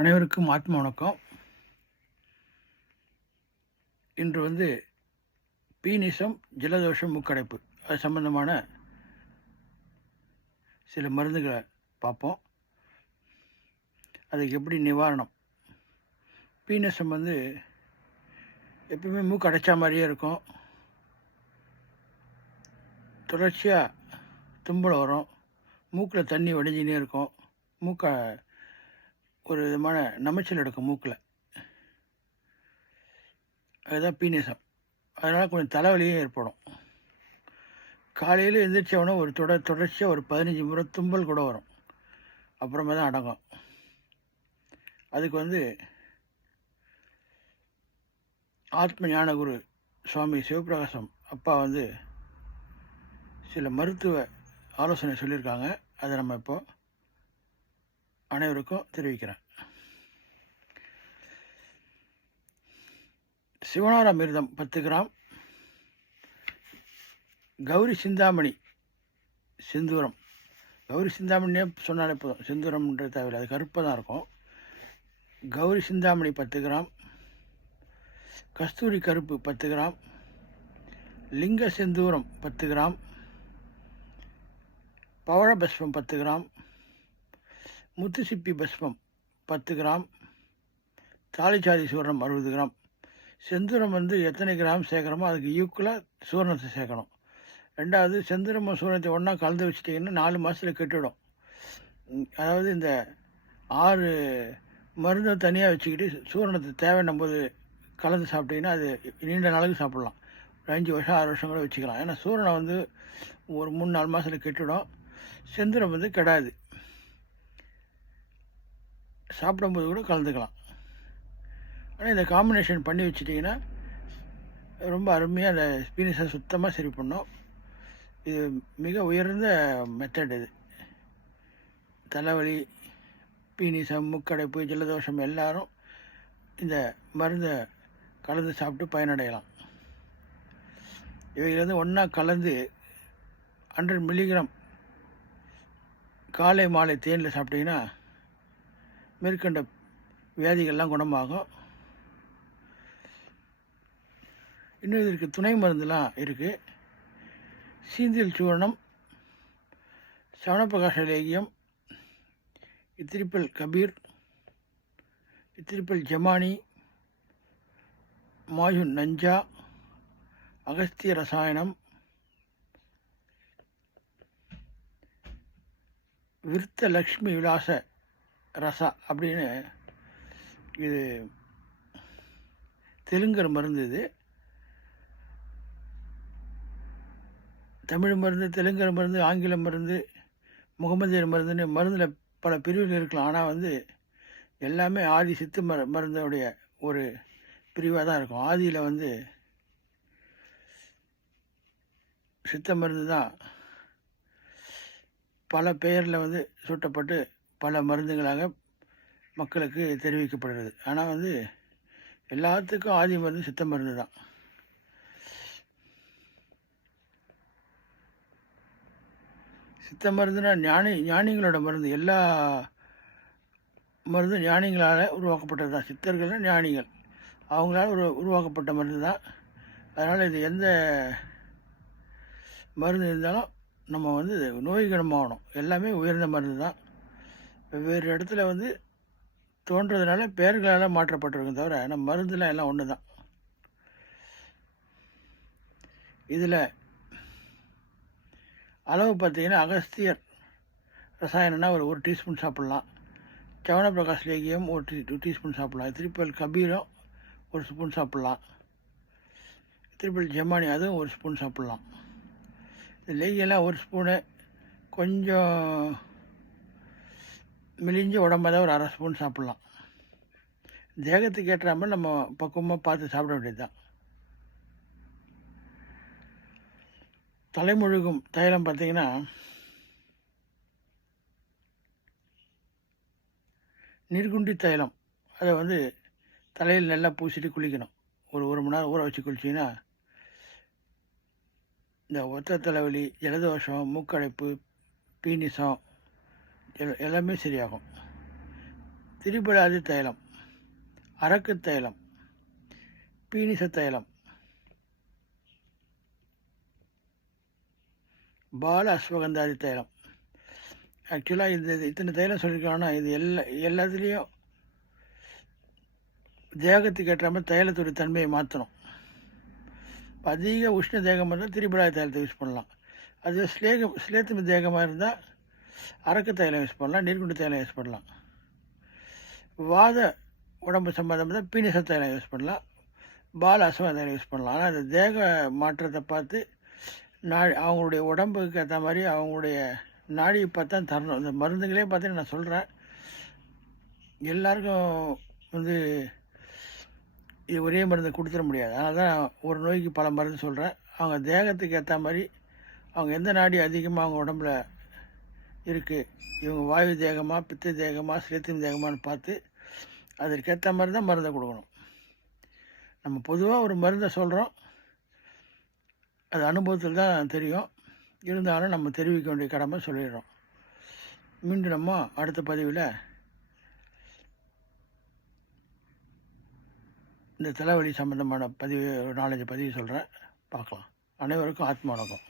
அனைவருக்கும் ஆத்ம வணக்கம். இன்று பீனிசம், ஜலதோஷம், மூக்கடைப்பு அது சம்பந்தமான சில மருந்துகளை பார்ப்போம். அதுக்கு எப்படி நிவாரணம். பீனிசம் எப்பவுமே மூக்கு அடைச்சா மாதிரியே இருக்கும். தொடர்ச்சியாக தும்பல் வரும், மூக்கில் தண்ணி வடிஞ்சினே இருக்கும், மூக்கை ஒரு விதமான நமைச்சல் எடுக்கும் மூக்கில். அதுதான் பீனிசம். அதனால் கொஞ்சம் தலைவலியும் ஏற்படும். காலையில் எந்திரிச்சவொடனே ஒரு தொடர்ச்சியாக ஒரு 15 முறை தும்பல் கூட வரும். அப்புறமா தான் அடங்கும். அதுக்கு ஆத்ம ஞானகுரு சுவாமி சிவபிரகாசம் அப்பா சில மருத்துவ ஆலோசனை சொல்லியிருக்காங்க. அதை நம்ம இப்போ அனைவருக்கும் தெரிவிக்கிறேன். சிவனாராமிர்தம் 10 கிராம், கௌரி சிந்தாமணி செந்தூரம். கௌரி சிந்தாமணியே சொன்னாலே போதும், செந்தூரம்ன்றது தேவையில்லை, அது கருப்பாக தான் இருக்கும். கௌரி சிந்தாமணி 10 கிராம், கஸ்தூரி கருப்பு 10 கிராம், லிங்க செந்தூரம் 10 கிராம், பவழ பஸ்மம் 10 கிராம், முத்துசிப்பி பஸ்மம் 10 கிராம், தாலிச்சாதி சூரணம் 60 கிராம். செந்தூரம் எத்தனை கிராம் சேர்க்குறோமோ அதுக்கு ஈக்குவலாக சூரணத்தை சேர்க்கணும். ரெண்டாவது, செந்தூரமும் சூரணத்தை ஒன்றா கலந்து வச்சுட்டிங்கன்னா 4 மாதத்தில் கெட்டுடும். அதாவது இந்த 6 மருந்தை தனியாக வச்சுக்கிட்டு சூரணத்தை தேவைன்னும் போது கலந்து சாப்பிட்டீங்கன்னா அது நீண்ட நாளுக்கு சாப்பிட்லாம். ஒரு 5 வருஷம் 6 வருஷம் கூட வச்சுக்கலாம். ஏன்னா சூரணம் ஒரு 3-4 மாதத்தில் கெட்டுடும். செந்தூரம் கெடாது, சாப்பிடும்போது கூட கலந்துக்கலாம். ஆனால் இந்த காம்பினேஷன் பண்ணி வச்சுட்டிங்கன்னா ரொம்ப அருமையாக அந்த பீனிஸை சுத்தமாக சரி பண்ணும். இது மிக உயர்ந்த மெத்தட். இது தலைவலி, பீனிசம், மூக்கடைப்பு, ஜலதோஷம் எல்லாரும் இந்த மருந்தை கலந்து சாப்பிட்டு பயனடையலாம். இவைகள் ஒன்றா கலந்து 100 மில்லிகிராம் காலை மாலை தேனில் சாப்பிட்டீங்கன்னா மேற்கண்ட வியாதிகள்லாம் குணமாகும். இன்னும் இதற்கு துணை மருந்துலாம் இருக்குது. சீந்தில் சூரணம், சவணப்பிரகாச லேகியம், இத்திரிப்பல் கபீர், இத்திரிப்பல் ஜமானி, மாயுன் நஞ்சா, அகஸ்திய ரசாயனம், விருத்த லக்ஷ்மி விலாச ரசா அப்படின்னு இது தெலுங்கர் மருந்து. இது தமிழ் மருந்து, தெலுங்கர் மருந்து, ஆங்கில மருந்து, முகமதியர் மருந்துன்னு மருந்தில் பல பிரிவுகள் இருக்கலாம். ஆனால் எல்லாமே ஆதி சித்து மருந்தோடைய ஒரு பிரிவாக தான் இருக்கும். ஆதியில் சித்த மருந்து தான் பல பெயரில் சூட்டப்பட்டு பல மருந்துகளாக மக்களுக்கு தெரிவிக்கப்படுகிறது. ஆனால் எல்லாத்துக்கும் ஆதி மருந்து சித்த மருந்து தான். சித்த மருந்துனா ஞானிகளோட மருந்து. எல்லா மருந்தும் ஞானிகளால் உருவாக்கப்பட்டது தான். சித்தர்கள் ஞானிகள், அவங்களால உருவாக்கப்பட்ட மருந்து தான். அதனால் இது எந்த மருந்து இருந்தாலும் நம்ம நோய் குணமாகணும். எல்லாமே உயர்ந்த மருந்து தான். வெவ்வேறு இடத்துல தோன்றதுனால பெயர்களால் மாற்றப்பட்டிருக்கும் தவிர நம்ம மருந்துலாம் எல்லாம் ஒன்று தான். இதில் அளவு பார்த்திங்கன்னா அகஸ்தியர் ரசாயனம்னா ஒரு டீஸ்பூன் சாப்பிட்லாம். சவணப்பிரகாஷ் லேகியம் ஒரு 2 டீஸ்பூன் சாப்பிட்லாம். திருப்பல் கபீரம் ஒரு ஸ்பூன் சாப்பிட்லாம். திருப்பல் ஜமானி அதுவும் ஒரு ஸ்பூன் சாப்பிட்லாம். இந்த லேகியெல்லாம் ஒரு ஸ்பூனு, கொஞ்சம் மெலிஞ்ச உடம்பாக தான் ஒரு 1/2 ஸ்பூன் சாப்பிட்லாம். தேகத்துக்கு ஏற்ற மாதிரி நம்ம பக்குவமாக பார்த்து சாப்பிட வேண்டியது தான். தலைமுழுகும் தைலம் பார்த்திங்கன்னா நீர்குண்டி தைலம். அதை தலையில் நல்லா பூசிட்டு குளிக்கணும். ஒரு 1 மணி நேரம் ஊற வச்சு குளிச்சிங்கன்னா இந்த ஒத்த தலைவலி, ஜலதோஷம், மூக்கடைப்பு, பீனிசம் எல்லாமே சரியாகும். திரிபலாதி தைலம், அரக்கு தைலம், பீனிச தைலம், பால அஸ்வகந்தாதி தைலம். ஆக்சுவலாக இத்தனை தைலம் சொல்லியிருக்காங்கன்னா இது எல்லாத்துலேயும் தேகத்துக்கு ஏற்ற மாதிரி தைலத்துடைய தன்மையை மாற்றணும். அதிக உஷ்ண தேகமாக இருந்தால் திரிபலாதி தைலத்தை யூஸ் பண்ணலாம். அது ஸ்லேத்து தேகமாக இருந்தால் அரக்கு தைலம் யூஸ் பண்ணலாம், நீர்க்குண்டு தைலம் யூஸ் பண்ணலாம். வாத உடம்பு சம்மந்தமாக பீனிச தைலம் யூஸ் பண்ணலாம், பால அஸ்வகந்த தைலம் யூஸ் பண்ணலாம். ஆனால் அந்த தேக மாற்றத்தை பார்த்து அவங்களுடைய உடம்புக்கு ஏற்ற மாதிரி அவங்களுடைய நாடியை பார்த்து தான் தரணும். இந்த மருந்துகளே பார்த்து நான் சொல்கிறேன், எல்லாருக்கும் இது ஒரே மருந்து கொடுத்துட முடியாது. அதனால தான் ஒரு நோய்க்கு பல மருந்து சொல்கிறேன். அவங்க தேகத்துக்கு ஏற்ற மாதிரி அவங்க எந்த நாடி அதிகமாக அவங்க உடம்புல இருக்குது, இவங்க வாயு தேகமாக, பித்த தேகமாக, சிலேத்தியம் தேகமானு பார்த்து அதற்கேற்ற மாதிரி தான் மருந்தை கொடுக்கணும். நம்ம பொதுவாக ஒரு மருந்தை சொல்கிறோம், அது அனுபவத்தில் தான் தெரியும். இருந்தாலும் நம்ம தெரிவிக்க வேண்டிய கடமை சொல்லிடுறோம். மீண்டும் நம்ம அடுத்த பதிவில் இந்த தலைவலி சம்மந்தமான 4-5 பதிவு சொல்கிறேன், பார்க்கலாம். அனைவருக்கும் ஆத்ம வணக்கம்.